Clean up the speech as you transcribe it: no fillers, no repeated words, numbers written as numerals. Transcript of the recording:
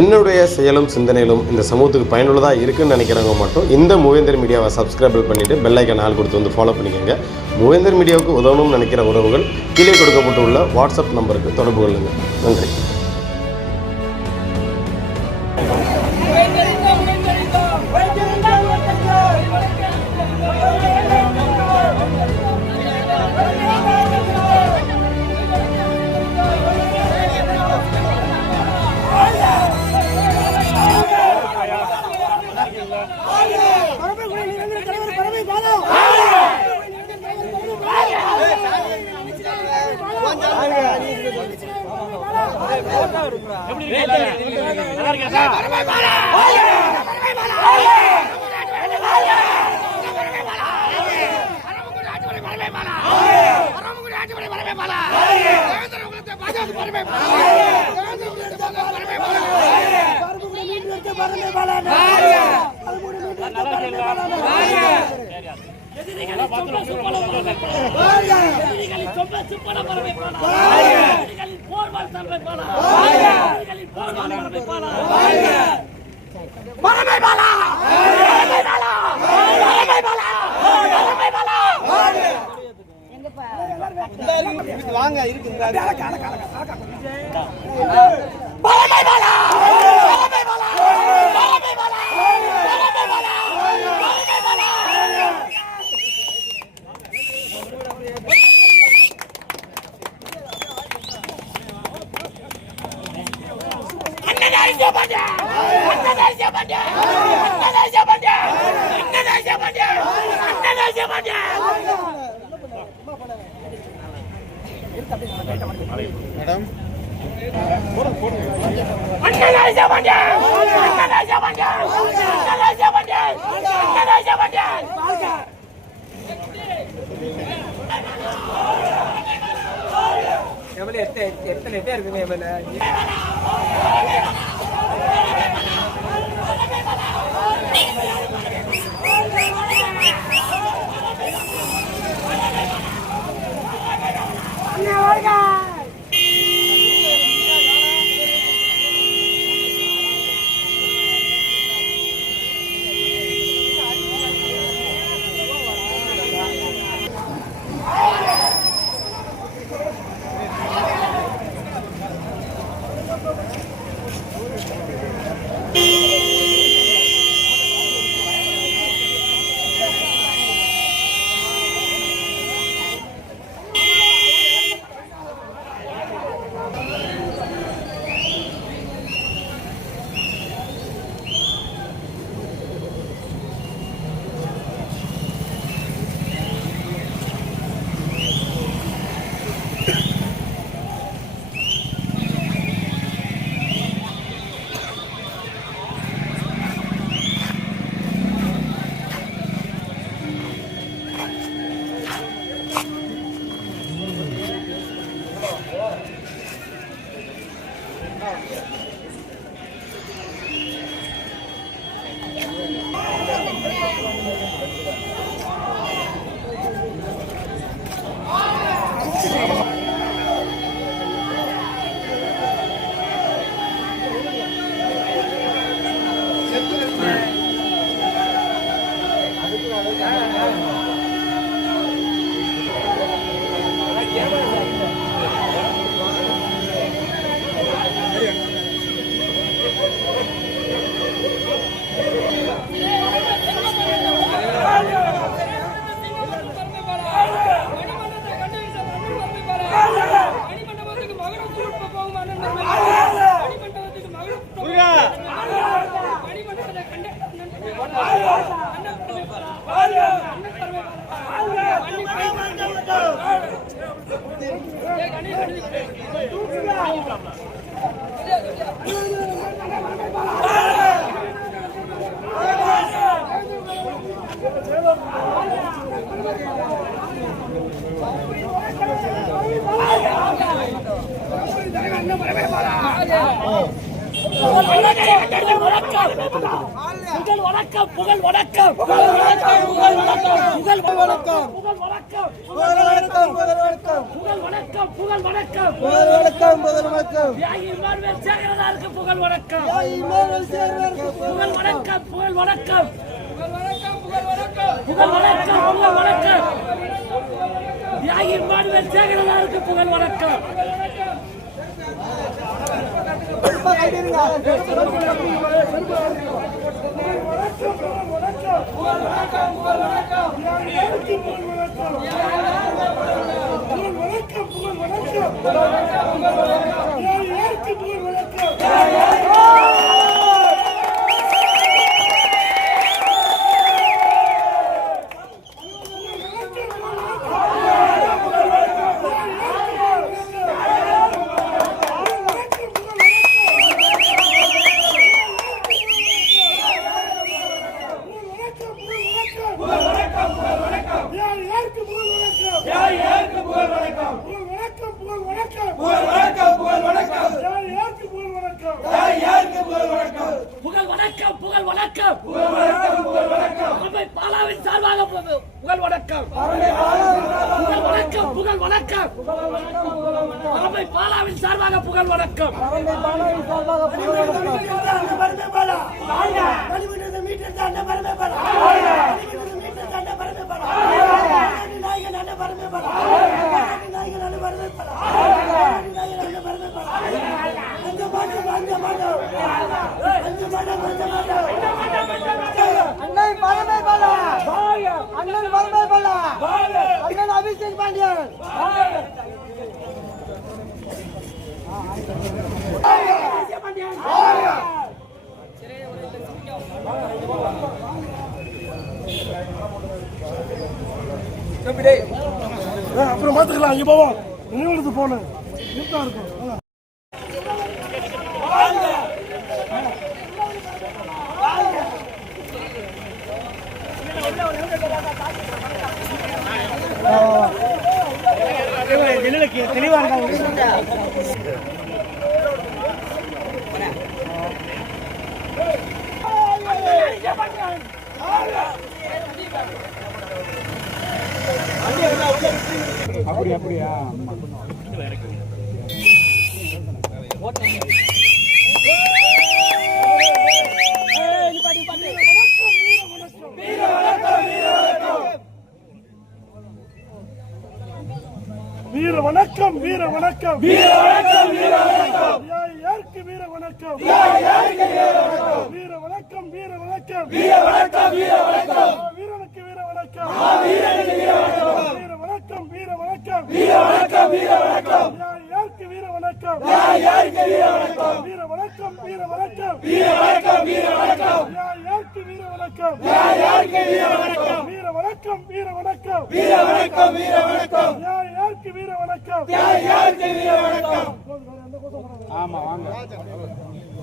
என்னுடைய செயலும் சிந்தனையிலும் இந்த சமூகத்துக்கு பயனுள்ளதாக இருக்குன்னு நினைக்கிறவங்க மட்டும் இந்த மூவேந்தர் மீடியாவை சப்ஸ்கிரைப் பண்ணிவிட்டு பெல் ஐக்கான் ஆல் கொடுத்து வந்து ஃபாலோ பண்ணிக்கோங்க. மூவேந்தர் மீடியாவுக்கு உதவணும்னு நினைக்கிற உறவுகள் கீழே கொடுக்கப்பட்டுள்ள வாட்ஸ்அப் நம்பருக்கு தொடர்பு கொள்ளுங்கள். நன்றி. வாங்க இருக்கு மேடம் எத்தனை இருக்குங்க புகழ் வணக்கம் புகழ் வணக்கம் புகழ் வணக்கம் புகழ் வணக்கம் புகழ் வணக்கம் புகழ் வணக்கம் புகழ் வணக்கம் புகழ் வணக்கம் புகழ் வணக்கம் வணக்கம் புகழ் வணக்கம் புகழ் வணக்கம் புகழ் வணக்கம் தியாகி இமானுவேல் சேகரனாருக்கு புகழ் வணக்கம் இமானுவேல் சேகரனாருக்கு புகழ் வணக்கம் புகழ் வணக்கம் புகழ் வணக்கம் புகழ் வணக்கம் புகழ் வணக்கம் புகழ் வணக்கம் தியாகி இமானுவேல் சேகரனாருக்கு புகழ் வணக்கம் புகழ் வணக்கம் புகழ் வணக்கம் அவை பாலாவின் சார்பாக புகழ் வணக்கம் புகழ் வணக்கம் புகழ் வணக்கம் அவை பாலாவின் சார்பாக புகழ் வணக்கம் அண்ணன் பரமே பலா அண்ணன் பரமே பலா அண்ணன் அபிஷேக் பாண்டியன் அப்புறம் பார்த்துக்கலாம் இங்க போவோம் நினைவுக்கு போனேன் இருக்கும் தெளிவா இருக்காங்க அப்படியா வீர வணக்கம் வீர வணக்கம் வீர வணக்கம் வீர வணக்கம் யாருக்கு வீர வணக்கம் வீர வணக்கம் வீர வணக்கம் வீர வணக்கம் வீர வணக்கம் வீரனுக்கு வீர வணக்கம் வீரனுக்கு வீர வணக்கம் வீர வணக்கம் வீர வணக்கம் வீர வணக்கம் வீர வணக்கம் யாருக்கு வீர வணக்கம் யாருக்கு வீர வணக்கம் வீர வணக்கம் வீர வணக்கம் வீர வணக்கம் வீர வணக்கம் யாருக்கு வீர வணக்கம் யாருக்கு வீர வணக்கம் வீர வணக்கம் வீர வணக்கம் வீர வணக்கம் வீர வணக்கம் யாருக்கு வீர வணக்கம் யாருக்கு வீர வணக்கம் ஆமா வாங்க